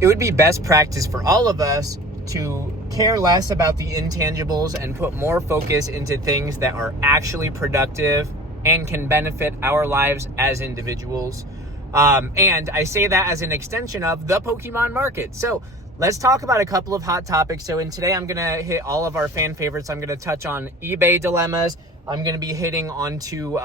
it would be best practice for all of us to care less about the intangibles and put more focus into things that are actually productive and can benefit our lives as individuals. And I say that as an extension of the Pokemon market. So let's talk about a couple of hot topics. So today I'm going to hit all of our fan favorites. I'm going to touch on eBay dilemmas. I'm going to be hitting onto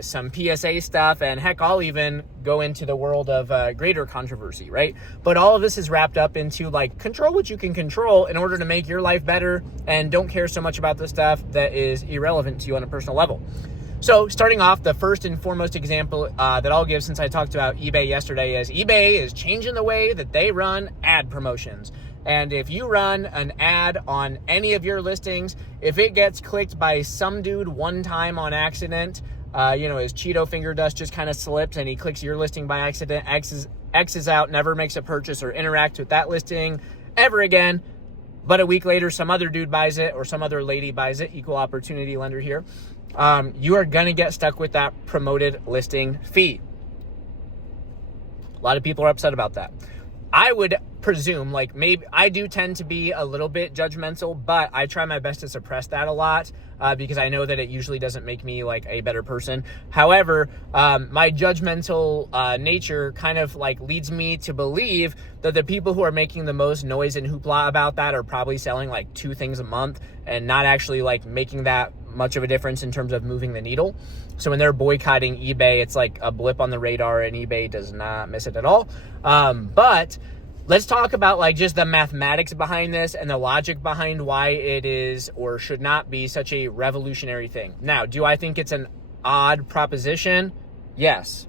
some PSA stuff, and heck, I'll even go into the world of greater controversy, right? But all of this is wrapped up into like control what you can control in order to make your life better, and don't care so much about the stuff that is irrelevant to you on a personal level. So starting off, the first and foremost example that I'll give, since I talked about eBay yesterday, is eBay is changing the way that they run ad promotions. And if you run an ad on any of your listings, if it gets clicked by some dude one time on accident, his Cheeto finger dust just kind of slips and he clicks your listing by accident, X's out, never makes a purchase or interacts with that listing ever again. But a week later, some other dude buys it, or some other lady buys it, equal opportunity lender here. You are going to get stuck with that promoted listing fee. A lot of people are upset about that. I would presume, like, maybe I do tend to be a little bit judgmental, but I try my best to suppress that a lot because I know that it usually doesn't make me like a better person. However, my judgmental nature kind of like leads me to believe that the people who are making the most noise and hoopla about that are probably selling like 2 things a month and not actually like making that much of a difference in terms of moving the needle. So when they're boycotting eBay, it's like a blip on the radar, and eBay does not miss it at all. But let's talk about like just the mathematics behind this and the logic behind why it is or should not be such a revolutionary thing. Now, do I think it's an odd proposition? Yes.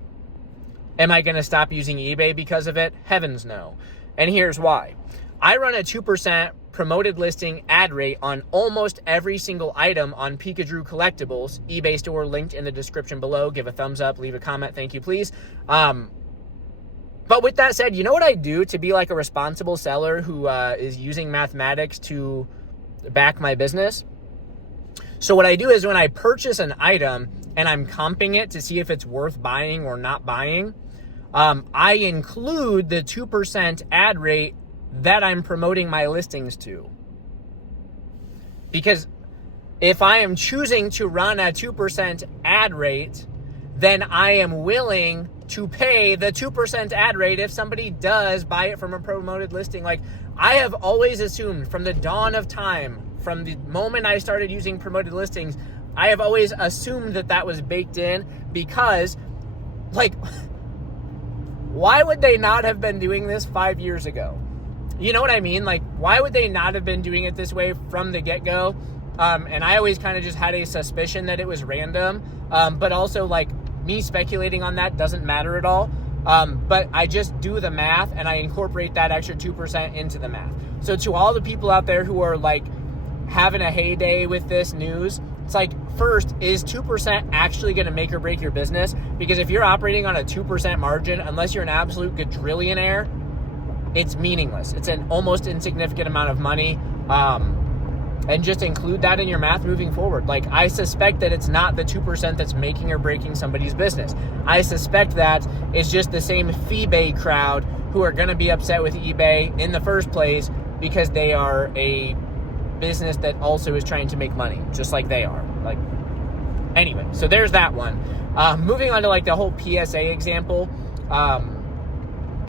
Am I going to stop using eBay because of it? Heavens no. And here's why. I run a 2% promoted listing ad rate on almost every single item on Pikachu Collectibles, eBay store linked in the description below. Give a thumbs up, leave a comment, thank you, please. But with that said, you know what I do to be like a responsible seller who is using mathematics to back my business? So what I do is when I purchase an item and I'm comping it to see if it's worth buying or not buying, I include the 2% ad rate that I'm promoting my listings to. Because if I am choosing to run a 2% ad rate, then I am willing to pay the 2% ad rate if somebody does buy it from a promoted listing. Like, I have always assumed from the dawn of time, from the moment I started using promoted listings, I have always assumed that that was baked in, because, like, why would they not have been doing this 5 years ago? You know what I mean? Like, why would they not have been doing it this way from the get-go? And I always kind of just had a suspicion that it was random. But also, like, me speculating on that doesn't matter at all. But I just do the math, and I incorporate that extra 2% into the math. So to all the people out there who are, like, having a heyday with this news, it's like, first, is 2% actually going to make or break your business? Because if you're operating on a 2% margin, unless you're an absolute quadrillionaire, it's meaningless. It's an almost insignificant amount of money. And just include that in your math moving forward. Like, I suspect that it's not the 2% that's making or breaking somebody's business. I suspect that it's just the same eBay crowd who are going to be upset with eBay in the first place because they are a business that also is trying to make money, just like they are. Like, anyway, so there's that one. Moving on to like the whole PSA example.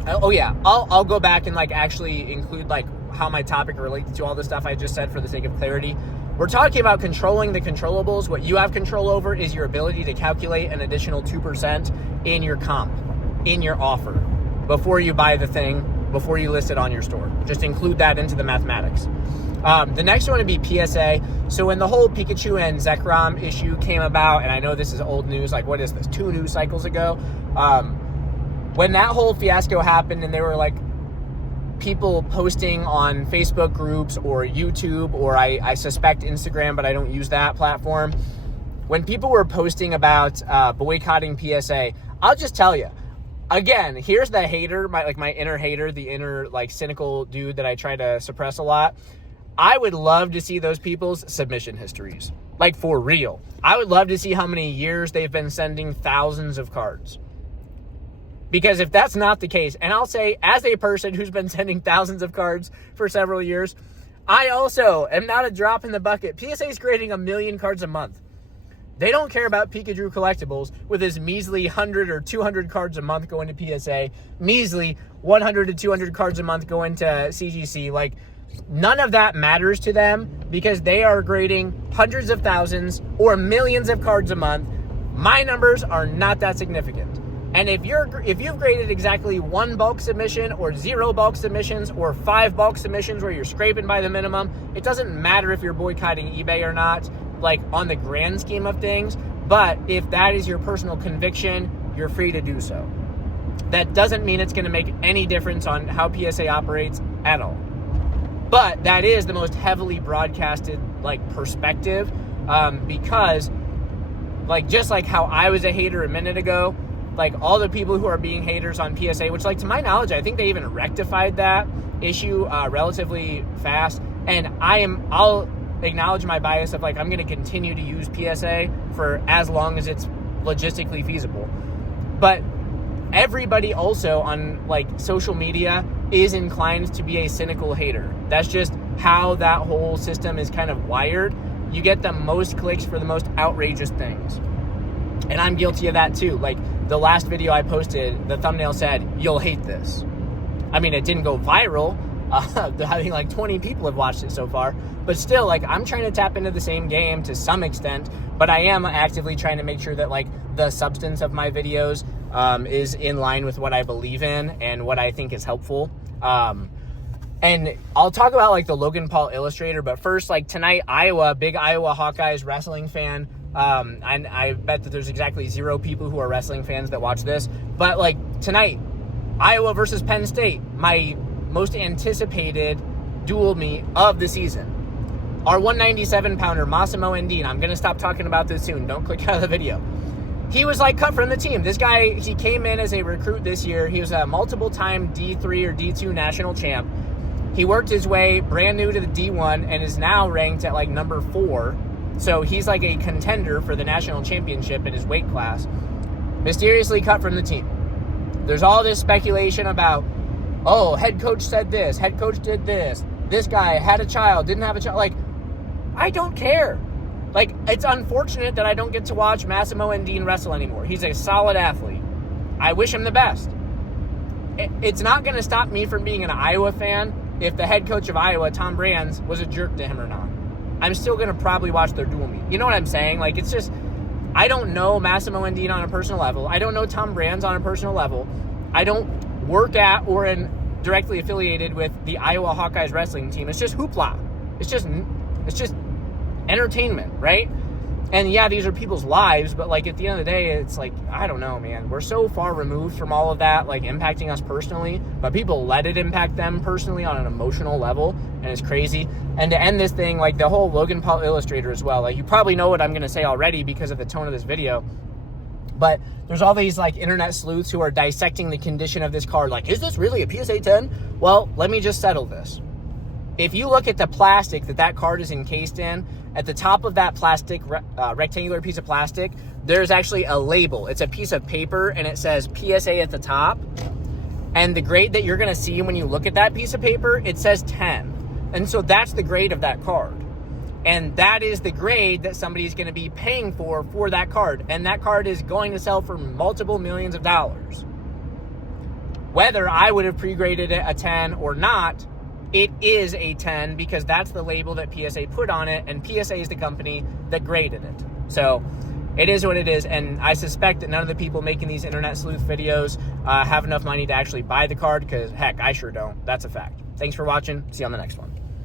I'll go back and like actually include like how my topic relates to all the stuff I just said for the sake of clarity. We're talking about controlling the controllables. What you have control over is your ability to calculate an additional 2% in your comp, in your offer, before you buy the thing, before you list it on your store. Just include that into the mathematics. The next one would be PSA. So when the whole Pikachu and Zekrom issue came about, and I know this is old news, like what is this, 2 news cycles ago? When that whole fiasco happened and there were like people posting on Facebook groups or YouTube, or I suspect Instagram, but I don't use that platform. When people were posting about boycotting PSA, I'll just tell you, again, here's the hater, my inner hater, the inner like cynical dude that I try to suppress a lot. I would love to see those people's submission histories, like for real. I would love to see how many years they've been sending thousands of cards. Because if that's not the case, and I'll say, as a person who's been sending thousands of cards for several years, I also am not a drop in the bucket. PSA is grading 1 million cards a month. They don't care about Pikachu collectibles with his measly 100 or 200 cards a month going to PSA, measly 100 to 200 cards a month going to CGC. Like, none of that matters to them because they are grading hundreds of thousands or millions of cards a month. My numbers are not that significant. And if you've graded exactly 1 bulk submission or 0 bulk submissions or 5 bulk submissions where you're scraping by the minimum, it doesn't matter if you're boycotting eBay or not, like on the grand scheme of things. But if that is your personal conviction, you're free to do so. That doesn't mean it's going to make any difference on how PSA operates at all. But that is the most heavily broadcasted perspective, because just like how I was a hater a minute ago, all the people who are being haters on PSA, which to my knowledge, I think they even rectified that issue relatively fast. And I'll acknowledge my bias of I'm going to continue to use PSA for as long as it's logistically feasible. But everybody also on social media is inclined to be a cynical hater. That's just how that whole system is kind of wired. You get the most clicks for the most outrageous things. And I'm guilty of that too. The last video I posted, the thumbnail said, "You'll hate this." I mean, it didn't go viral. I think 20 people have watched it so far. But still, I'm trying to tap into the same game to some extent. But I am actively trying to make sure that the substance of my videos is in line with what I believe in and what I think is helpful. And I'll talk about the Logan Paul Illustrator. But first, tonight, Iowa, big Iowa Hawkeyes wrestling fan. And I bet that there's exactly 0 people who are wrestling fans that watch this. But tonight, Iowa versus Penn State, my most anticipated dual meet of the season. Our 197-pounder, Massimo Endine, I'm going to stop talking about this soon. Don't click out of the video. He was cut from the team. This guy, he came in as a recruit this year. He was a multiple-time D3 or D2 national champ. He worked his way brand new to the D1 and is now ranked at number 4. So he's a contender for the national championship in his weight class. Mysteriously cut from the team. There's all this speculation about, oh, head coach said this, head coach did this, this guy had a child, didn't have a child. I don't care. It's unfortunate that I don't get to watch Massimo Endine wrestle anymore. He's a solid athlete. I wish him the best. It's not going to stop me from being an Iowa fan if the head coach of Iowa, Tom Brands, was a jerk to him or not. I'm still going to probably watch their dual meet. You know what I'm saying? It's just, I don't know Massimo Endine on a personal level. I don't know Tom Brands on a personal level. I don't work at or am directly affiliated with the Iowa Hawkeyes wrestling team. It's just hoopla. It's just entertainment, right? And yeah, these are people's lives, but at the end of the day, it's I don't know, man. We're so far removed from all of that, impacting us personally, but people let it impact them personally on an emotional level, and it's crazy. And to end this thing, the whole Logan Paul Illustrator as well, you probably know what I'm going to say already because of the tone of this video, but there's all these internet sleuths who are dissecting the condition of this card. Is this really a PSA 10? Well, let me just settle this. If you look at the plastic that card is encased in, at the top of that plastic, rectangular piece of plastic, there's actually a label. It's a piece of paper, and it says PSA at the top. And the grade that you're going to see when you look at that piece of paper, it says 10. And so that's the grade of that card. And that is the grade that somebody's going to be paying for that card. And that card is going to sell for multiple millions of dollars. Whether I would have pre-graded it a 10 or not, it is a 10 because that's the label that PSA put on it, and PSA is the company that graded it. So it is what it is, and I suspect that none of the people making these internet sleuth videos have enough money to actually buy the card because, heck, I sure don't. That's a fact. Thanks for watching. See you on the next one.